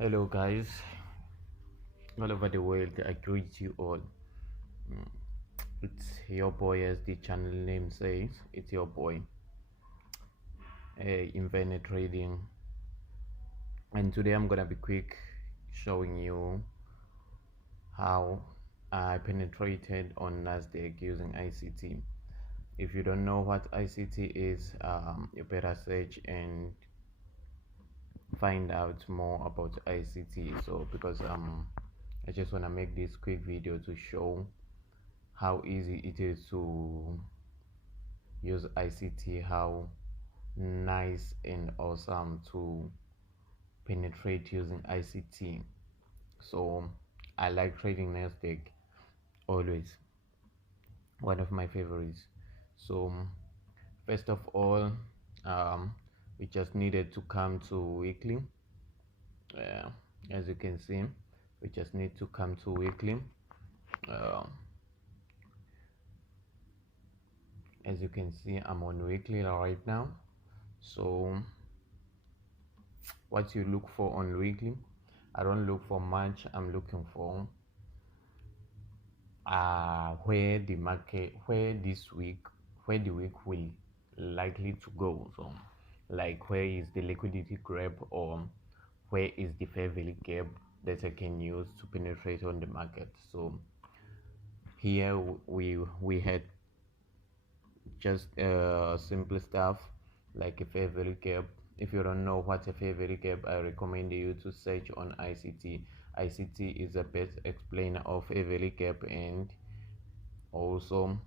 Hello guys, all over the world, I greet you all. It's your boy, as the channel name says. It's your boy, Imfene Trading, and today I'm gonna be quick showing you how I penetrated on NASDAQ using ICT. If you don't know what ICT is, you better search and find out more about ICT. So because I just want to make this quick video to show how easy it is to use ICT, how nice and awesome to penetrate using ICT. So I like trading NASDAQ, always one of my favorites. So first of all, we just needed to come to weekly. As you can see, we just need to come to weekly. As you can see, I'm on weekly right now. So what you look for on weekly, I don't look for much. I'm looking for where the market, where the week will likely to go. So like where is the liquidity grab, or where is the fair value gap that I can use to penetrate on the market. So here we had just simple stuff like a fair value gap. If you don't know what a fair value gap, I recommend you to search on ICT. ICT is the best explainer of fair value gap and also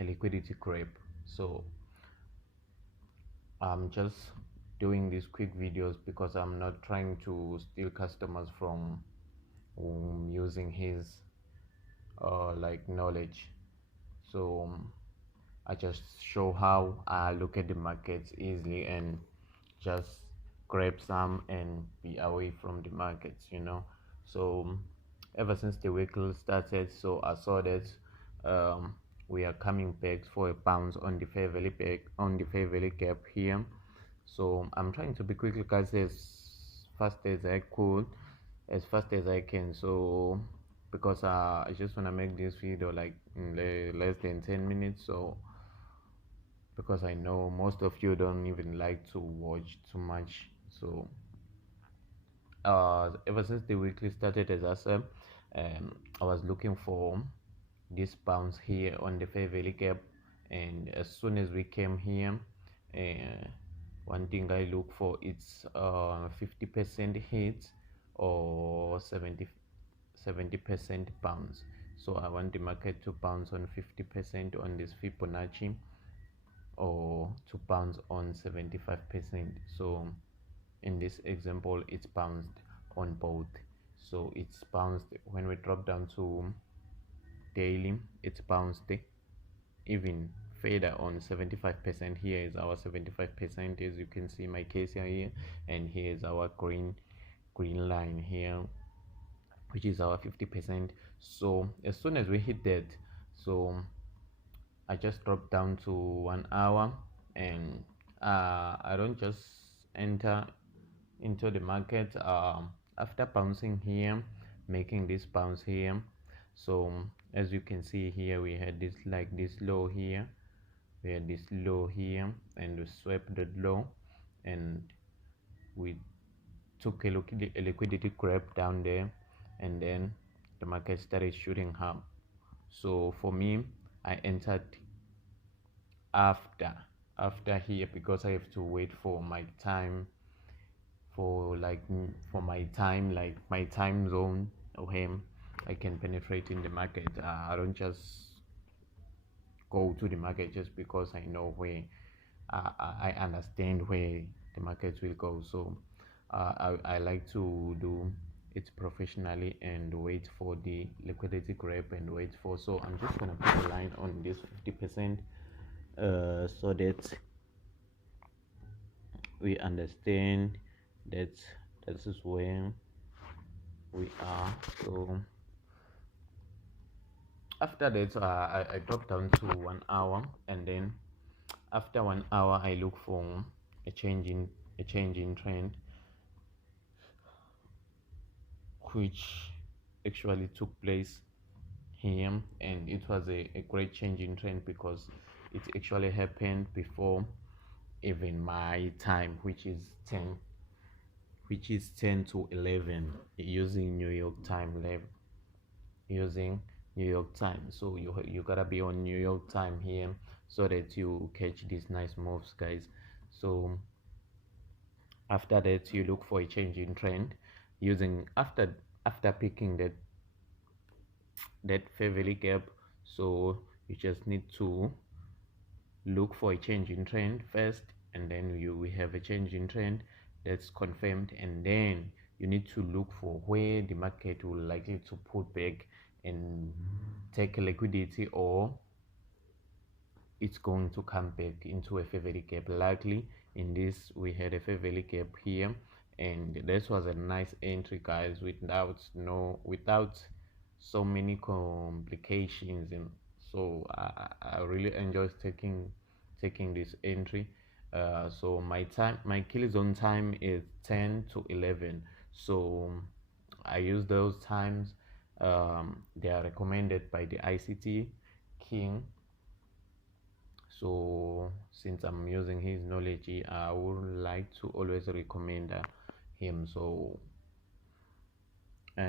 a liquidity grab. So I'm just doing these quick videos because I'm not trying to steal customers from using his like knowledge. So I just show how I look at the markets easily and just grab some and be away from the markets, So ever since the weekly started, so I saw that we are coming back for a bounce on the fair value gap here. So I'm trying to be quick, guys, as fast as I could, as fast as I can. So because I just want to make this video like in less than 10 minutes. So because I know most of you don't even like to watch too much. So ever since the weekly started, as I said, I was looking for this bounce here on the fair value gap, and as soon as we came here, one thing I look for, it's 50% hit or 70% bounce. So I want the market to bounce on 50% on this Fibonacci, or to bounce on 75%. So in this example, it's bounced on both. So it's bounced when we drop down to daily, it's bounced even further on 75%. Here is our 75%, as you can see my case here, and here is our green line here, which is our 50%. So as soon as we hit that, so I just drop down to 1 hour, and I don't just enter into the market after bouncing here, making this bounce here. So as you can see here, we had this low here, and we swept the low, and we took a liquidity grab down there, and then the market started shooting up. So for me, I entered after here, because I have to wait for my time, for my time, like my time zone. Okay, I can penetrate in the market. I don't just go to the market just because I know where I understand where the market will go. So I like to do it professionally and wait for the liquidity grab and wait for. So I'm just gonna put a line on this 50%, so that we understand that this is where we are. So after that, I dropped down to 1 hour, and then after 1 hour I look for a change in trend. which actually took place here, and it was a great change in trend because it actually happened before even my time, which is 10 to 11 using New York time level, using New York time. So you gotta be on New York time here so that you catch these nice moves, guys. So after that, you look for a change in trend using after picking that fair value gap. So you just need to look for a change in trend first, and then we have a change in trend that's confirmed, and then you need to look for where the market will likely to pull back and take a liquidity, or it's going to come back into a fair value gap. Likely in this, we had a fair value gap here, and this was a nice entry, guys, without so many complications. And so I really enjoyed taking this entry. So my kill zone time is 10 to 11, so I use those times. They are recommended by the ICT king. So since I'm using his knowledge, I would like to always recommend him. So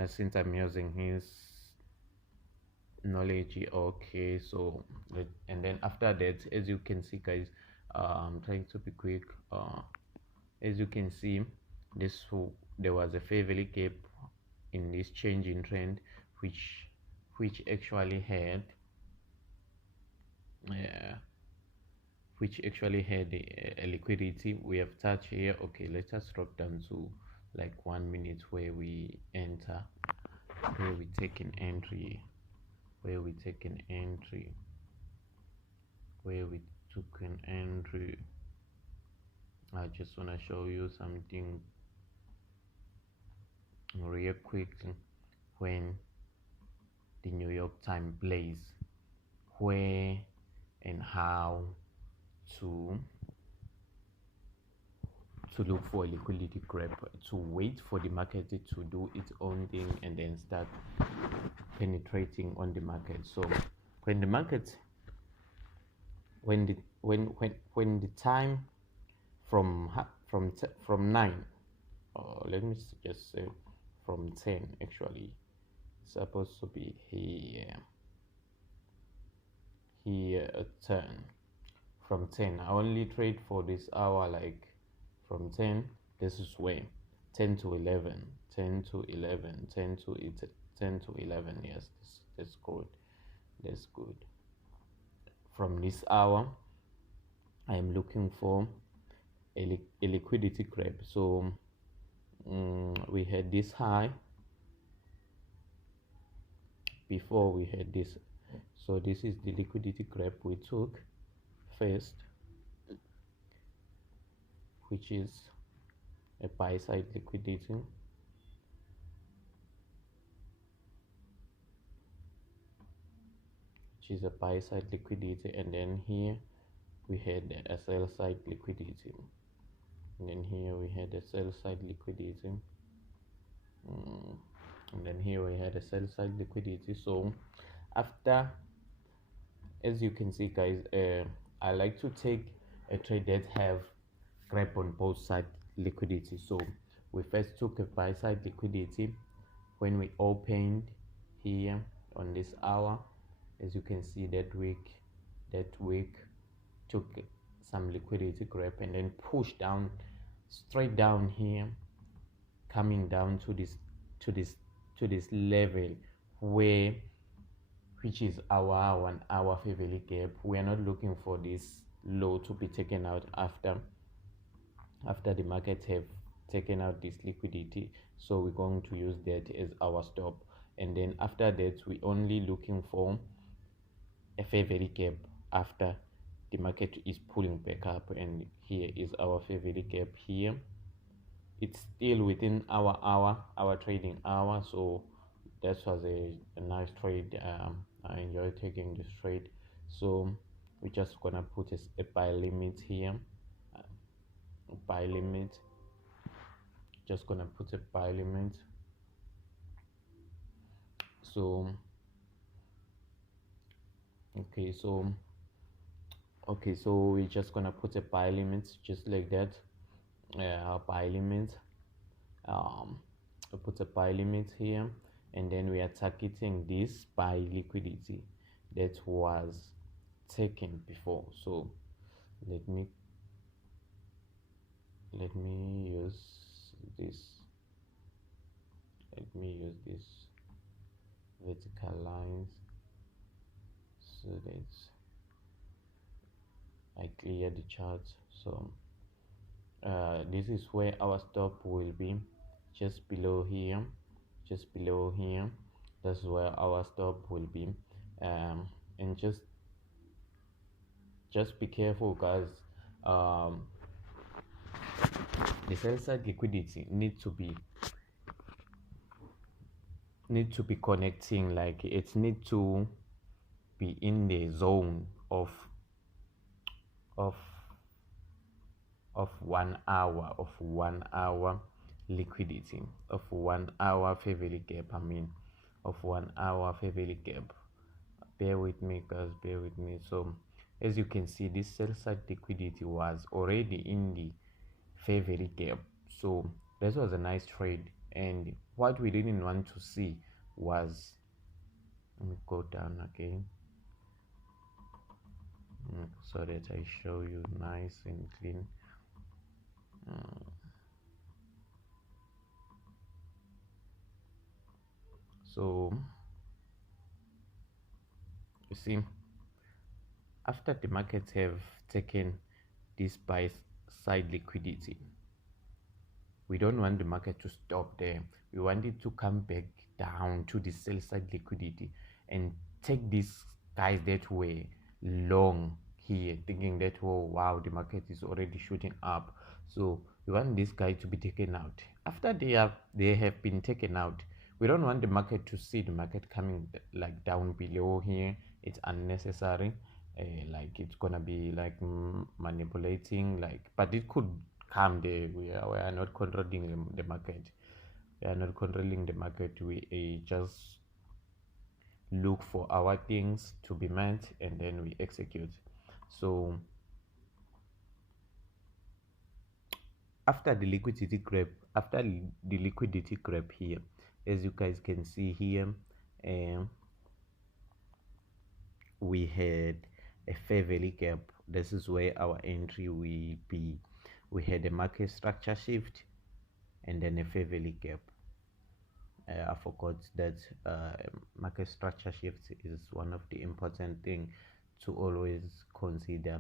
since I'm using his knowledge, okay, so and then after that, as you can see, guys, I'm trying to be quick. As you can see, there was a fair value gap in this change in trend, which actually had a liquidity. We have touched here. Okay, let us drop down to like 1 minute where we enter, where we take an entry, where we took an entry. I just want to show you something real quickly. When the New York Times plays, where and how to look for a liquidity grab, to wait for the market to do its own thing and then start penetrating on the market. So when the market, when the time from 9, or let me just say from 10, actually it's supposed to be here at 10. From 10, I only trade for this hour, like from 10, this is when 10 to 11, 10 to 11, 10 to 11. Yes, that's good. From this hour, I am looking for a liquidity grab. So we had this high before, we had this. So this is the liquidity grab we took first, which is a buy side liquidity. And then here we had a sell side liquidity, and then here we had a sell side liquidity, and then here we had a sell side liquidity. So after, as you can see, guys, I like to take a trade that have grab on both side liquidity. So we first took a buy side liquidity when we opened here on this hour. As you can see, that week took some liquidity grab and then pushed down, straight down here, coming down to this level, which is our 1 hour fair value gap. We are not looking for this low to be taken out after the market have taken out this liquidity. So we're going to use that as our stop, and then after that, we're only looking for a fair value gap after the market is pulling back up, and here is our fair value gap here. It's still within our trading hour, so that was a nice trade. I enjoy taking this trade. So we're just gonna put a buy limit here, just gonna put a buy limit, So so we're just gonna put a buy limit just like that. Buy limit, we put a buy limit here, and then we are targeting this buy liquidity that was taken before. So let me use this vertical lines so that I clear the chart. So this is where our stop will be, just below here. That's where our stop will be. And just be careful, guys. The sell side liquidity need to be connecting, like it need to be in the zone of 1 hour liquidity, of 1 hour fair value gap, of 1 hour fair value gap. Bear with me, guys, bear with me. So as you can see, this sell side liquidity was already in the fair value gap, so this was a nice trade. And what we didn't want to see was, let me go down again so that I show you nice and clean. So you see, after the markets have taken this buy side liquidity, we don't want the market to stop there. We want it to come back down to the sell side liquidity and take these guys that were long here, thinking that, oh wow, the market is already shooting up. So we want this guy to be taken out. After they have been taken out, we don't want the market to see the market coming like down below here. It's unnecessary. Like it's gonna be like manipulating, like, but it could come there. We are not controlling the market. We are not controlling the market. We just look for our things to be met, and then we execute. So after the liquidity grab here, as you guys can see here, we had a fair value gap. This is where our entry will be. We had a market structure shift and then a fair value gap. I forgot that market structure shift is one of the important thing to always consider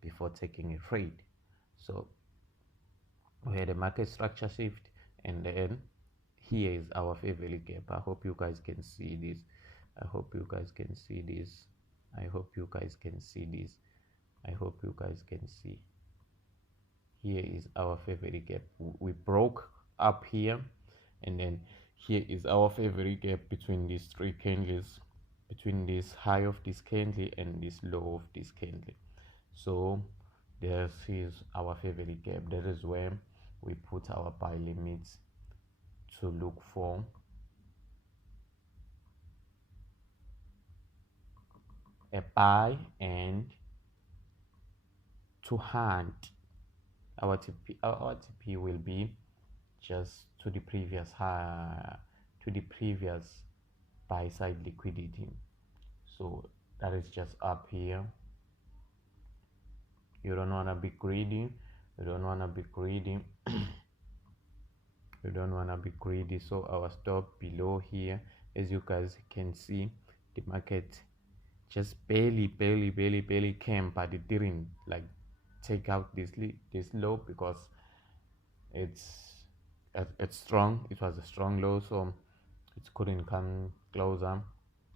before taking a trade. So we had a market structure shift, and then here is our fair value gap. I hope you guys can see this. I hope you guys can see this. I hope you guys can see this. I hope you guys can see. Here is our fair value gap. We broke up here, and then here is our fair value gap between these three candles, between this high of this candle and this low of this candle. So this is our fair value gap. That is where we put our buy limits to look for a buy and to hunt. Our TP will be just to the previous high, to the previous buy side liquidity. So that is just up here. You don't want to be greedy. You don't want to be greedy. You don't want to be greedy. So our stop below here, as you guys can see, the market just barely came, but it didn't like take out this low because it's strong. It was a strong low, so it couldn't come closer.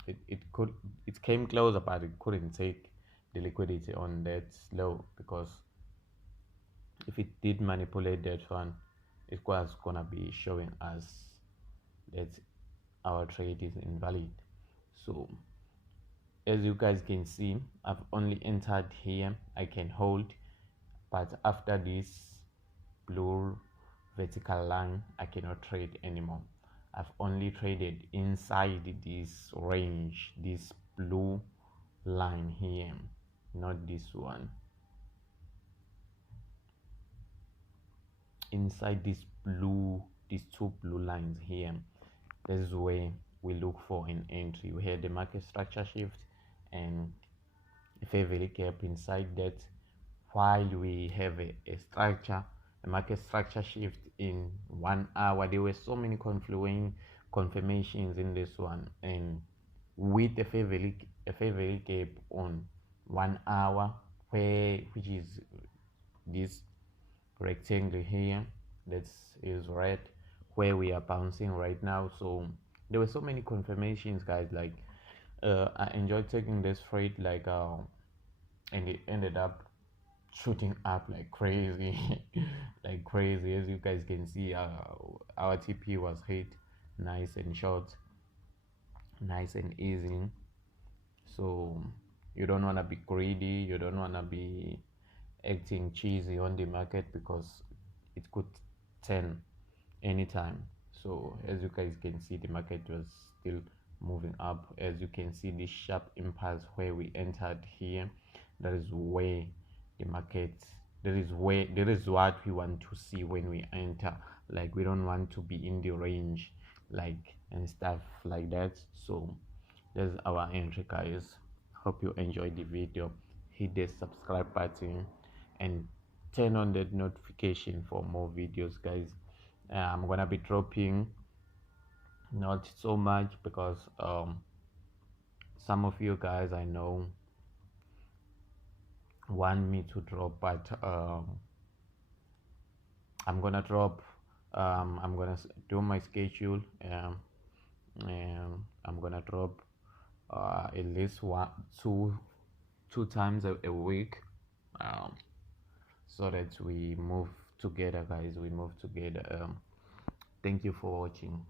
It came closer, but it couldn't take the liquidity on that low, because if it did manipulate that one, it was gonna be showing us that our trade is invalid. So as you guys can see, I've only entered here. I can hold, but after this blue vertical line, I cannot trade anymore. I've only traded inside this range, this blue line here, not this one. Inside these two blue lines here, this is where we look for an entry. We had the market structure shift and a fair value gap inside that, while we have a market structure shift in 1 hour. There were so many confirmations in this one, and with a fair value gap on 1 hour, which is this rectangle here that is red, where we are bouncing right now. So there were so many confirmations, guys. Like I enjoyed taking this trade, like and it ended up shooting up like crazy. Like crazy. As you guys can see, our TP was hit nice and short, nice and easy. So you don't want to be greedy, you don't want to be acting cheesy on the market, because it could turn anytime. So as you guys can see, the market was still moving up. As you can see, this sharp impulse where we entered here, that is where the market, there is what we want to see when we enter. Like, we don't want to be in the range, like, and stuff like that. So that's our entry, guys. Hope you enjoyed the video. Hit the subscribe button and turn on the notification for more videos, guys. I'm gonna be dropping not so much, because some of you guys I know want me to drop, but I'm gonna drop. I'm gonna do my schedule, and I'm gonna drop at least two times a week, so that we move together, guys. We move together. Thank you for watching.